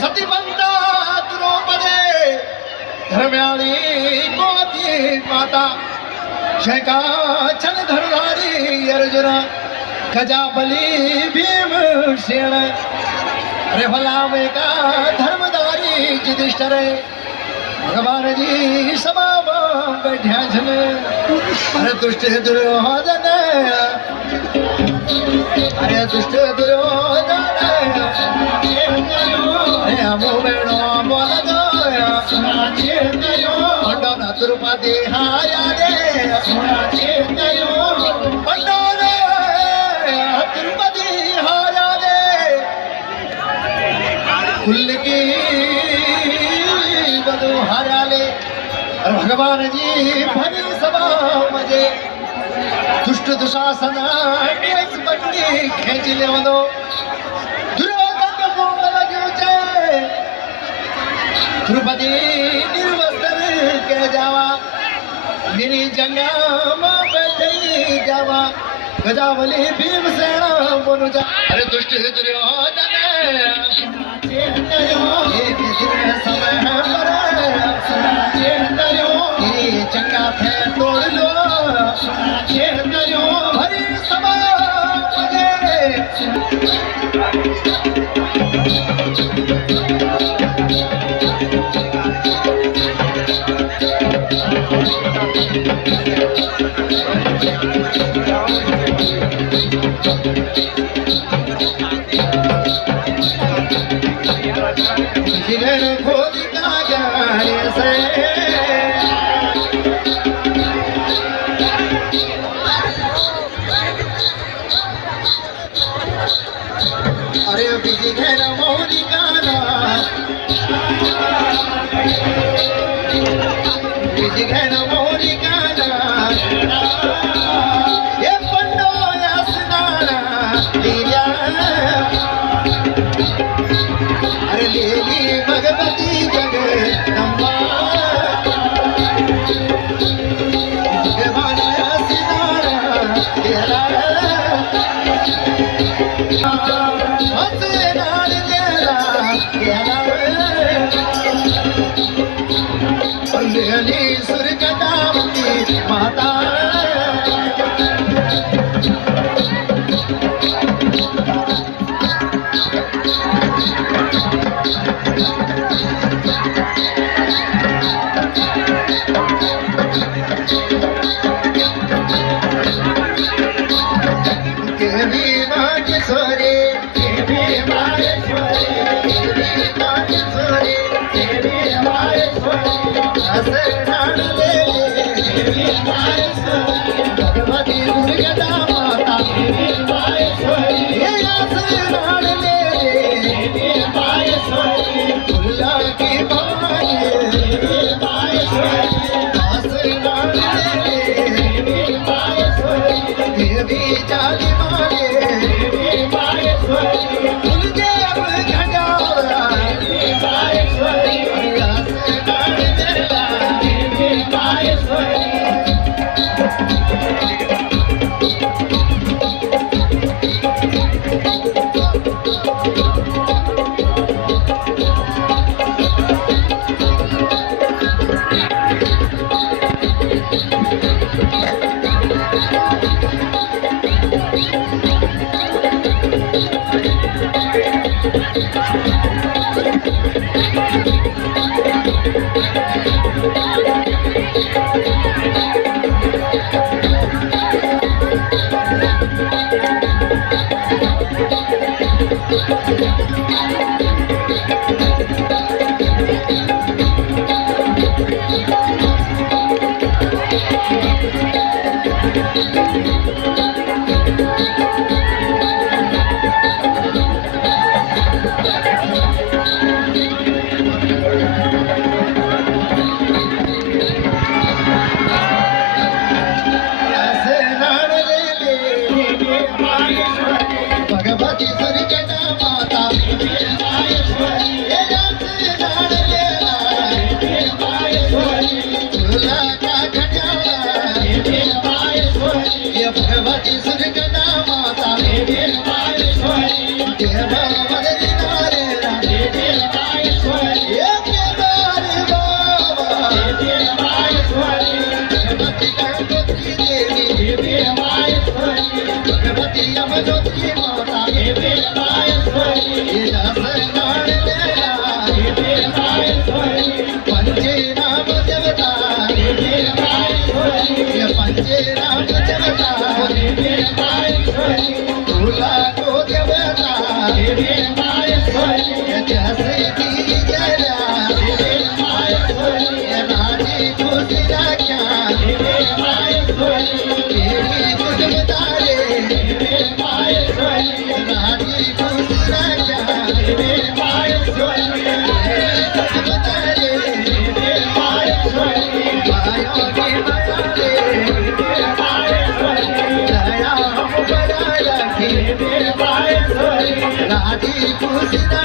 सतीबंदा द्रौपदे धर्म्याळी गोती माता शैका छल धरधारी अर्जुन गजाबली भीमसेन अरे भला में का धर्मदारी युधिष्ठिर भगवान जी सभा बैठ्या छन अरे दुष्ट दुर्योधन अरे दुष्ट दुर्योधन द्रुपदी हाया रे द्रुपदी हाया रे कुल की बधू हारा ले भगवान जी भरी सभा मजे दुष्ट दुशासन बंदी खेच ले वनो दुर्योधन को लग्यो द्रुपदी निर्वस्त्र के जावा मेरी जंगा में बैठे जावा गजावली भीमसेन बोलो जा अरे दुष्ट दुर्योधन एक दिन समय पर जंगा थे तोड़ लो हरी सभा अरे बिजी घेर मौली गाना बिजी घेर मौली गाना ये पंडो यासनाना लीला अरे लेली भगवती जगदम्बा भगवान यासनाना लीला सुरकटावती माता देवी मागेश्वरी देवी मागेश्वरी देवी मागेश्वरी देवी मागेश्वरी भगवती दुर्गदा माता दुर्गा की देवी जाली मारे भगवती दुर्गदा माता राजी खुशी